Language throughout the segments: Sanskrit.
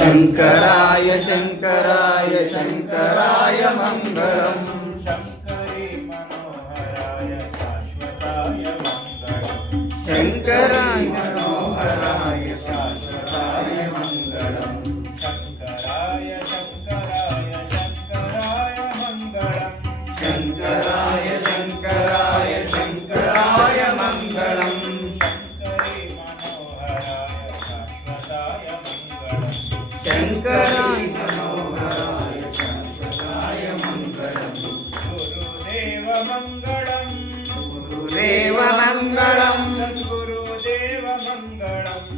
शङ्कराय शङ्कराय शङ्कराय मङ्गलम् शङ्करे मनोहराय शाश्वताय मङ्गलम् शङ्कराय मनोहराय शाश्वताय मङ्गलम् शङ्कराय शङ्कराय शङ्कराय मङ्गलम् शङ्कराय शङ्कराय शङ्कराय मङ्गलम् शङ्करे मनोहराय शाश्वताय मङ्गलम् शङ्कराय मनोहराय शाश्वताय मङ्गलम् गुरुदेव मङ्गलम् गुरुदेव मङ्गलम् सद्गुरुदेव मङ्गलम्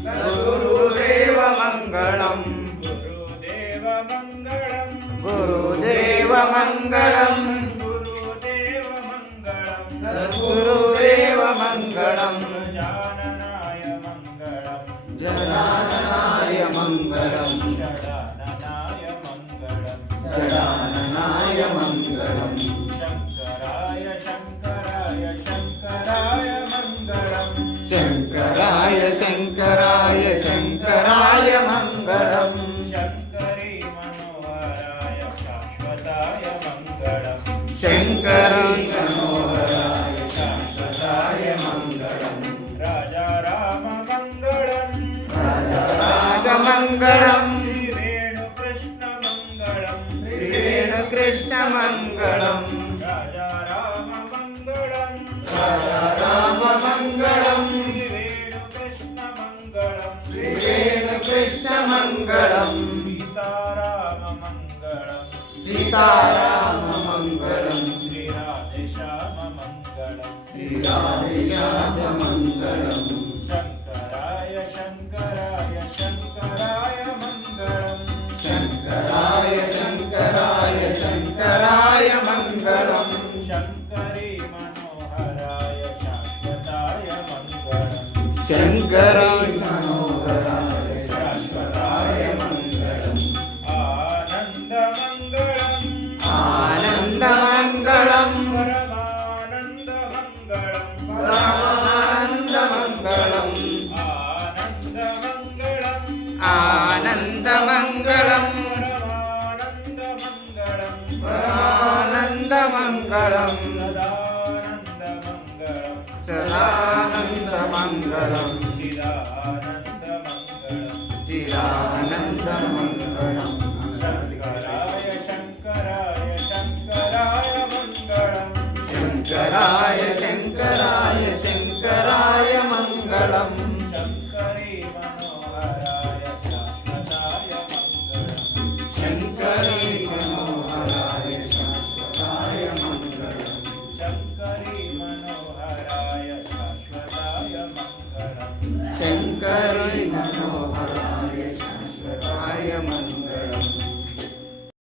गुरुदेव मङ्गलम् गुरुदेव मङ्गलम् गुरुदेव मङ्गलम् गुरुदेव मङ्गलम् सद्गुरुदेव मङ्गलम् गजाननाय मङ्गलम् जनाननाय मङ्गलम् षडाननाय मङ्गलम् जनाननाय मङ्गलम् शङ्कराय शङ्कराय शङ्कराय मङ्गलम् शङ्कराय शङ्कराय शङ्कराय मङ्गलम् शङ्करे मनोहराय शाश्वताय मङ्गलम् शङ्कराय मनोहराय शाश्वताय मङ्गलम् राजा राम मङ्गलम् राजमङ्गलम् वेणुकृष्ण मङ्गलम् श्रीवेणुकृष्णमङ्गलम् राजा राम मङ्गलम् राममङ्गलम् वेणुकृष्ण मङ्गलम् श्रीवेणुकृष्णमङ्गलम् सीताराम मङ्गलम् सीताराममङ्गलम् श्रीराधेश्याम मङ्गलम् श्रीराधेश्याममङ्गलम् शङ्कराय शङ्कराय शङ्कराय मङ्गलम् शङ्कराय शङ्कराय शङ्कराय मङ्गलम् शङ्करे मनोहराय शाश्वताय मङ्गलम् शङ्कराय मनोहराय शाश्वताय मङ्गलम् आनन्दमङ्गलम् आनन्दमङ्गलम् परमानन्दमङ्गलम् परमानन्दमङ्गलम् आनन्दमङ्गलम् आनन्दमङ्गलम् परमानन्दमङ्गलम् परमानन्दमङ्गलम् सदानन्दमङ्गलम् सदानन्दमङ्गलम् चिदानन्दमङ्गलम् चिरानन्दमङ्गलम् शङ्कराय शङ्कराय शङ्कराय मङ्गलम् शङ्कराय शङ्कराय शङ्कराय मङ्गलम् शङ्करे मनोहराय शाश्वताय मङ्गलम् शङ्करे मनोहराय शाश्वताय मङ्गलम् शङ्करे मनोहराय शाश्वताय मङ्गलम् शङ्करे